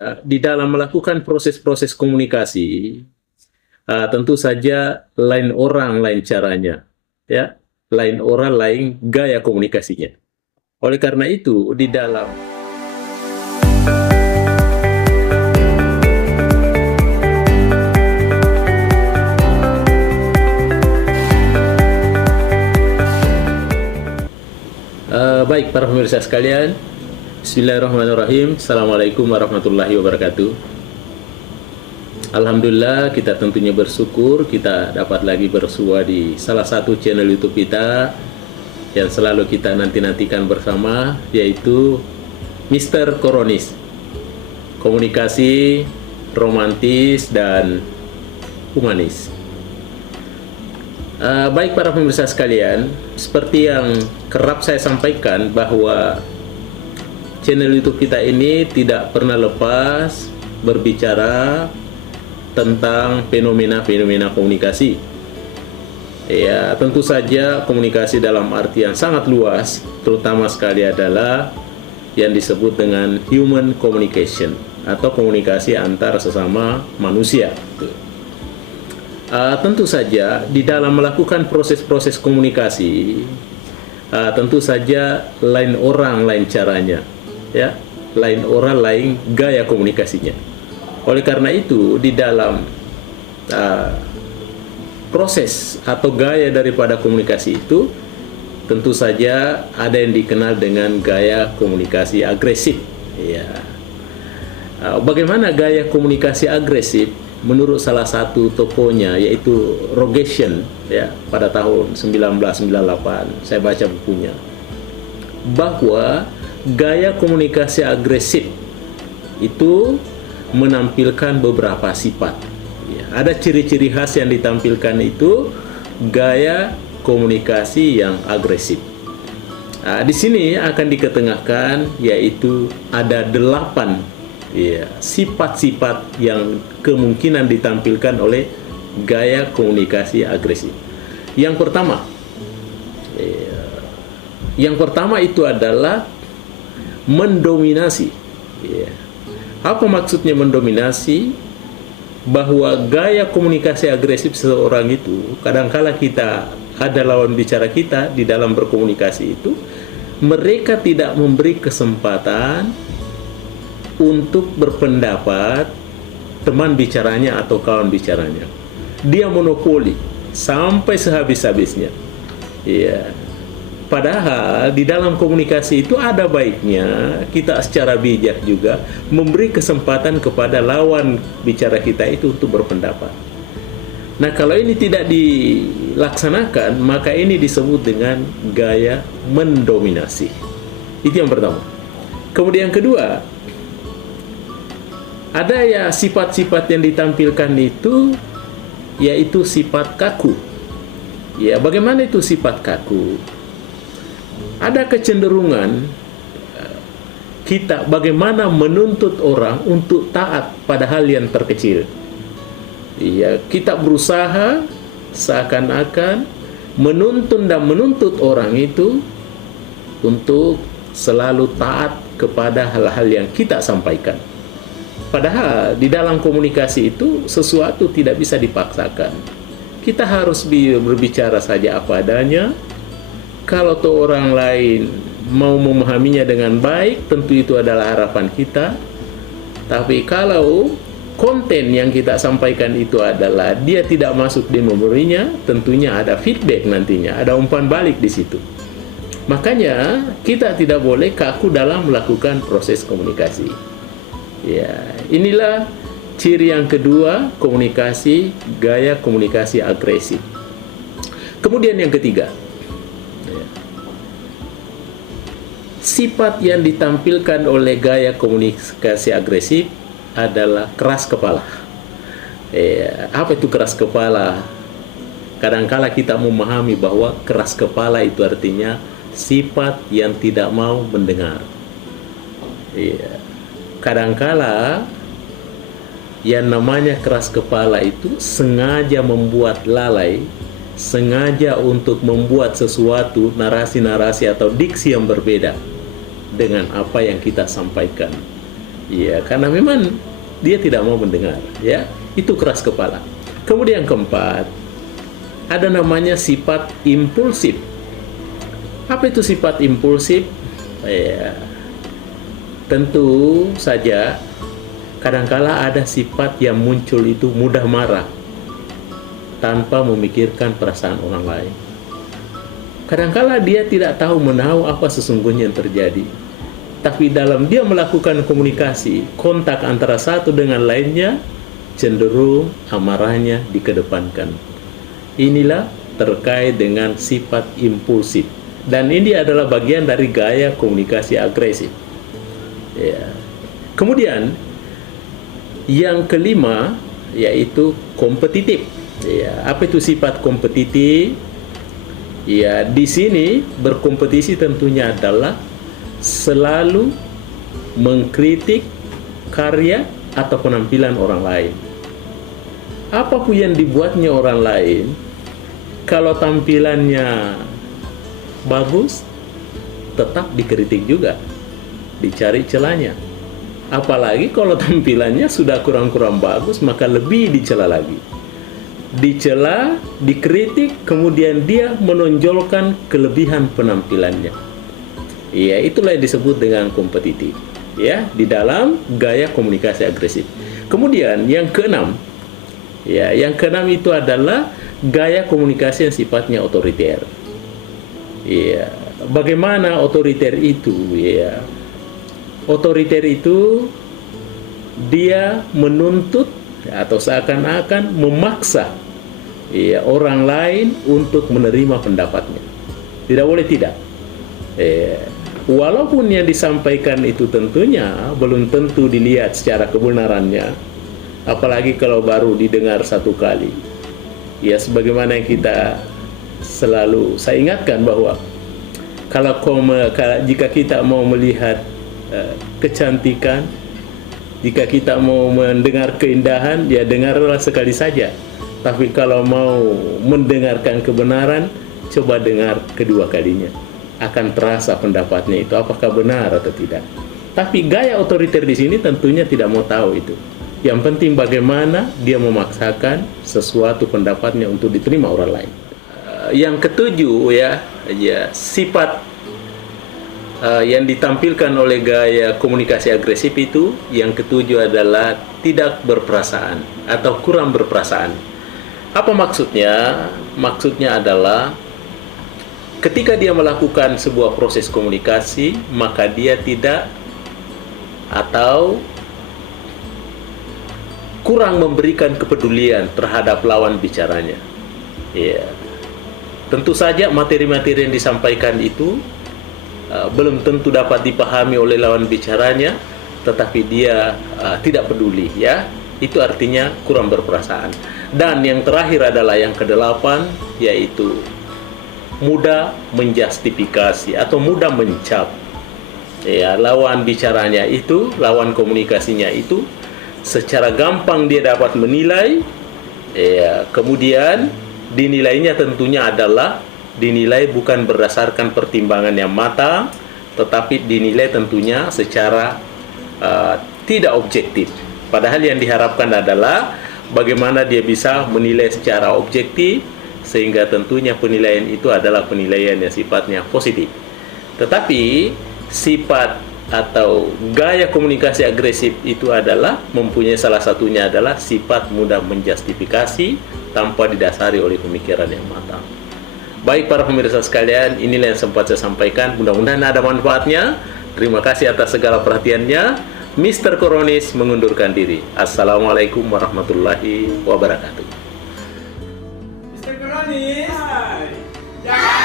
Di dalam melakukan proses-proses komunikasi, tentu saja lain orang lain caranya, ya, lain orang lain gaya komunikasinya. Oleh karena itu, di dalam baik para pemirsa sekalian, Bismillahirrahmanirrahim. Assalamualaikum warahmatullahi wabarakatuh. Alhamdulillah, kita tentunya bersyukur kita dapat lagi bersua di salah satu channel YouTube kita yang selalu kita nanti-nantikan bersama, yaitu Mr. Koronis. Komunikasi romantis dan humanis. Baik para pemirsa sekalian, seperti yang kerap saya sampaikan bahwa channel YouTube kita ini tidak pernah lepas berbicara tentang fenomena-fenomena komunikasi. Ya, tentu saja komunikasi dalam artian sangat luas, terutama sekali adalah yang disebut dengan human communication atau komunikasi antar sesama manusia. Tentu saja di dalam melakukan proses-proses komunikasi, tentu saja lain orang lain caranya, ya, lain orang lain gaya komunikasinya. Oleh karena itu, di dalam proses atau gaya daripada komunikasi itu, tentu saja ada yang dikenal dengan gaya komunikasi agresif. Ya. Bagaimana gaya komunikasi agresif? Menurut salah satu tokohnya, yaitu Rogetson, ya, pada tahun 1998, saya baca bukunya, bahwa gaya komunikasi agresif itu menampilkan beberapa sifat. Ya, ada ciri-ciri khas yang ditampilkan itu gaya komunikasi yang agresif. Di sini akan diketengahkan, yaitu ada 8 sifat-sifat yang kemungkinan ditampilkan oleh gaya komunikasi agresif. Yang pertama itu adalah mendominasi. Apa maksudnya mendominasi? Bahwa gaya komunikasi agresif seseorang itu, kadangkala kita ada lawan bicara kita di dalam berkomunikasi itu, mereka tidak memberi kesempatan untuk berpendapat teman bicaranya atau kawan bicaranya. Dia monopoli sampai sehabis-habisnya. Ya. Padahal di dalam komunikasi itu ada baiknya kita secara bijak juga memberi kesempatan kepada lawan bicara kita itu untuk berpendapat. Nah, kalau ini tidak dilaksanakan, maka ini disebut dengan gaya mendominasi. Itu yang pertama. Kemudian yang kedua, ada ya sifat-sifat yang ditampilkan itu, yaitu sifat kaku. Ya, bagaimana itu sifat kaku? Ada kecenderungan kita bagaimana menuntut orang untuk taat pada hal yang terkecil. Ya, kita berusaha seakan-akan menuntun dan menuntut orang itu untuk selalu taat kepada hal-hal yang kita sampaikan. Padahal di dalam komunikasi itu sesuatu tidak bisa dipaksakan. Kita harus berbicara saja apa adanya. Kalau tuh orang lain mau memahaminya dengan baik, tentu itu adalah harapan kita. Tapi kalau konten yang kita sampaikan itu adalah dia tidak masuk di memorinya, tentunya ada feedback nantinya, ada umpan balik di situ. Makanya kita tidak boleh kaku dalam melakukan proses komunikasi. Ya, inilah ciri yang kedua, gaya komunikasi agresif. Kemudian yang ketiga, sifat yang ditampilkan oleh gaya komunikasi agresif adalah keras kepala. Apa itu keras kepala? Kadangkala kita memahami bahwa keras kepala itu artinya sifat yang tidak mau mendengar. Kadangkala yang namanya keras kepala itu sengaja membuat lalai, sengaja untuk membuat sesuatu narasi-narasi atau diksi yang berbeda dengan apa yang kita sampaikan. Ya, karena memang dia tidak mau mendengar, ya. Itu keras kepala. Kemudian keempat, ada namanya sifat impulsif. Apa itu sifat impulsif? Ya, tentu saja kadangkala ada sifat yang muncul itu mudah marah tanpa memikirkan perasaan orang lain. Kadangkala dia tidak tahu menahu apa sesungguhnya yang terjadi. Tapi dalam dia melakukan komunikasi, kontak antara satu dengan lainnya, cenderung amarahnya dikedepankan. Inilah terkait dengan sifat impulsif. Dan ini adalah bagian dari gaya komunikasi agresif. Ya. Kemudian, yang kelima, yaitu kompetitif. Ya. Apa itu sifat kompetitif? Ya, di sini berkompetisi tentunya adalah selalu mengkritik karya atau penampilan orang lain. Apapun yang dibuatnya orang lain, kalau tampilannya bagus, tetap dikritik juga, dicari celahnya. Apalagi kalau tampilannya sudah kurang-kurang bagus, maka lebih dicela lagi. Dicela, dikritik, kemudian dia menonjolkan kelebihan penampilannya. Ya, itulah yang disebut dengan kompetitif, ya, di dalam gaya komunikasi agresif. Kemudian yang keenam, ya, yang keenam itu adalah gaya komunikasi yang sifatnya otoriter. Ya, bagaimana otoriter itu? Ya, otoriter itu dia menuntut atau seakan-akan memaksa, ya, orang lain untuk menerima pendapatnya. Tidak boleh tidak. Walaupun yang disampaikan itu tentunya belum tentu dilihat secara kebenarannya, apalagi kalau baru didengar satu kali. Ya, sebagaimana yang kita selalu saya ingatkan bahwa jika kita mau melihat kecantikan, jika kita mau mendengar keindahan, ya dengarlah sekali saja. Tapi kalau mau mendengarkan kebenaran, coba dengar kedua kalinya. Akan terasa pendapatnya itu apakah benar atau tidak. Tapi gaya otoriter di sini tentunya tidak mau tahu itu. Yang penting bagaimana dia memaksakan sesuatu pendapatnya untuk diterima orang lain. Yang ketujuh, ya sifat yang ditampilkan oleh gaya komunikasi agresif itu, yang ketujuh adalah tidak berperasaan atau kurang berperasaan. Apa maksudnya? Maksudnya adalah ketika dia melakukan sebuah proses komunikasi, maka dia tidak atau kurang memberikan kepedulian terhadap lawan bicaranya. Ya. Tentu saja materi-materi yang disampaikan itu belum tentu dapat dipahami oleh lawan bicaranya, tetapi dia tidak peduli, ya. Itu artinya kurang berperasaan. Dan yang terakhir adalah yang kedelapan, yaitu mudah menjustifikasi atau mudah mencap, ya, lawan bicaranya itu, lawan komunikasinya itu, secara gampang dia dapat menilai, ya, kemudian dinilainya tentunya adalah dinilai bukan berdasarkan pertimbangan yang matang, tetapi dinilai tentunya secara tidak objektif. Padahal yang diharapkan adalah bagaimana dia bisa menilai secara objektif, sehingga tentunya penilaian itu adalah penilaian yang sifatnya positif. Tetapi sifat atau gaya komunikasi agresif itu adalah mempunyai salah satunya adalah sifat mudah menjustifikasi tanpa didasari oleh pemikiran yang matang. Baik para pemirsa sekalian, inilah yang sempat saya sampaikan. Mudah-mudahan ada manfaatnya. Terima kasih atas segala perhatiannya. Mr. Koronis mengundurkan diri. Assalamualaikum warahmatullahi wabarakatuh. Mr. Koronis, jangan